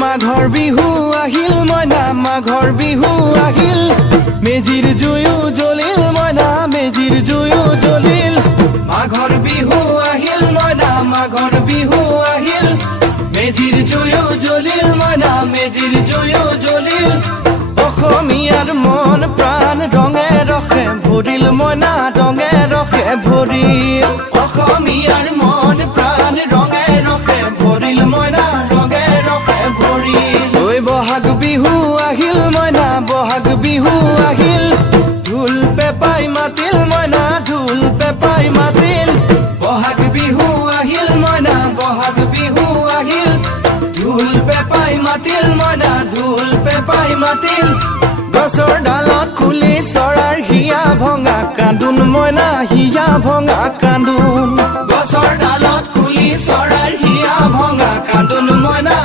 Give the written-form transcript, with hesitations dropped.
মাঘৰ বিহু আহিল মইনা মাঘৰ বিহু আহিল মেজিৰ জুয়ো জ্বলিল মইনা মেজিৰ জুয়ো জ্বলিল মাঘৰ বিহু আহিল মইনা মাঘৰ বিহু আহিল মেজিৰ জুয়ো জ্বলিল মইনা মেজিৰ জুয়ো জ্বলিল অসমীয়াৰ মন প্ৰাণ ৰঙে ৰখে ভৰিল মইনা ৰঙে ৰখে ভৰিল অসমীয়াৰ মন প্ৰাণ ৰঙে ৰখে ভৰিল মইনা ৰঙে ৰখে ভৰিল ঐ বহাগ বিহু আহিল মইনা বহাগ বিহু আহিল ঢোল পেপাই মাতিল মইনা ঢোল পেপাই মাতিল বহাগ বিহু আহিল মইনা বহাগ বিহু আহিল ঢোল পেপাই মাতিল মইনা ঢোল পেপাই মাতিল গছৰ ডালত খুলি চৰাৰ হিয়া ভঙা কান্দোন মইনা হিয়া ভঙা